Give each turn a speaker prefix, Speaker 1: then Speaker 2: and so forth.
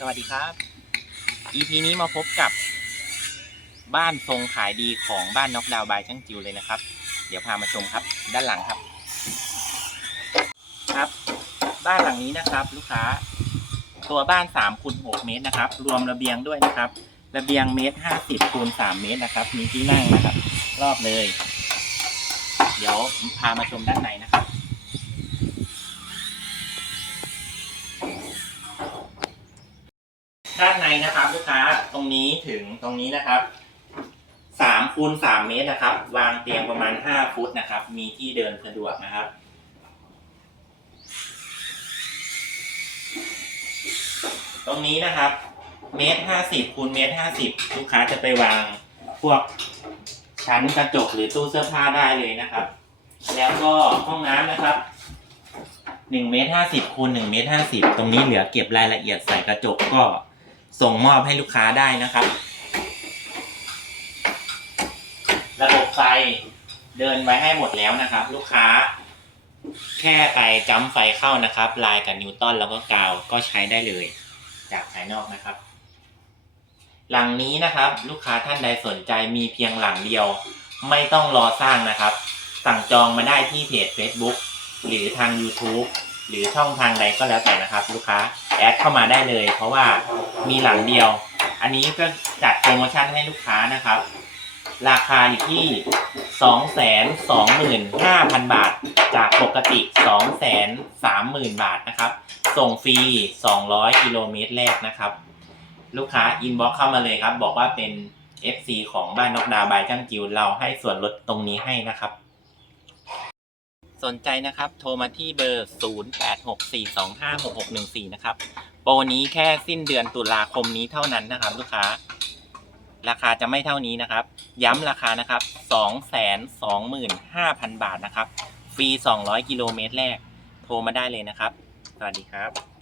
Speaker 1: สวัสดีครับ EP นี้มาพบกับ บ้านทรงขายดีของบ้านน็อกดาวน์บายช่างจิวเลยนะครับ เดี๋ยวพามาชมครับ ด้านหลังครับ ครับ บ้านหลังนี้นะครับ ลูกค้า ตัวบ้าน3คูณ6เมตรนะครับ รวมระเบียงด้วยนะครับ ระเบียงเมตร50คูณ3เมตรนะครับ มีที่นั่งนะครับ รอบเลย เดี๋ยวพามาชมด้านในนะครับ ด้านในนะครับลูกค้าตรงนี้ถึงตรงนี้นะครับสามคูณสามเมตรนะครับ วางเตียงประมาณห้าฟุตนะครับ มีที่เดินสะดวกนะครับ ตรงนี้นะครับเมตรห้าสิบคูณเมตรห้าสิบลูกค้าจะไปวางพวกชั้นกระจกหรือตู้เสื้อผ้าได้เลยนะครับ แล้วก็ห้องน้ำนะครับหนึ่งเมตรห้าสิบคูณหนึ่งเมตรห้าสิบตรงนี้เหลือเก็บรายละเอียดใส่กระจกก็ ส่งมอบให้ลูกค้าได้นะครับ ระบบไฟเดินไว้ให้หมดแล้วนะครับ ลูกค้า แค่ไปจัมป์ไฟเข้านะครับ ลายกับนิวตันแล้วก็กาวก็ใช้ได้เลย จากภายนอกนะครับ หลังนี้นะครับ ลูกค้าท่านใดสนใจมีเพียงหลังเดียว ไม่ต้องรอสร้างนะครับ สั่งจองมาได้ที่เพจ Facebook หรือทาง YouTube หรือช่องทางใดก็แล้วแต่นะครับ ลูกค้าแอดเข้ามาได้เลย เพราะว่ามีหลังเดียว อันนี้ก็จัดโปรโมชั่นให้ลูกค้านะครับ ราคาอยู่ที่ 225,000 บาท จากปกติ 230,000 บาทนะครับ ส่งฟรี 200 กิโลเมตรแรกนะครับ ลูกค้าอินบ็อกเข้ามาเลยครับ บอกว่าเป็น FC ของบ้านนกดาวบายจ้างจิวเราให้ส่วนลดตรงนี้ให้นะครับ สนใจนะครับ โทรมาที่เบอร์ 0864256614 นะครับ โปรนี้แค่สิ้นเดือนตุลาคมนี้เท่านั้นนะครับ ลูกค้า ราคาจะไม่เท่านี้นะครับ ย้ำราคานะครับ 225,000 บาทนะครับ ฟรี 200 กิโลเมตรแรก โทรมาได้เลยนะครับ สวัสดีครับ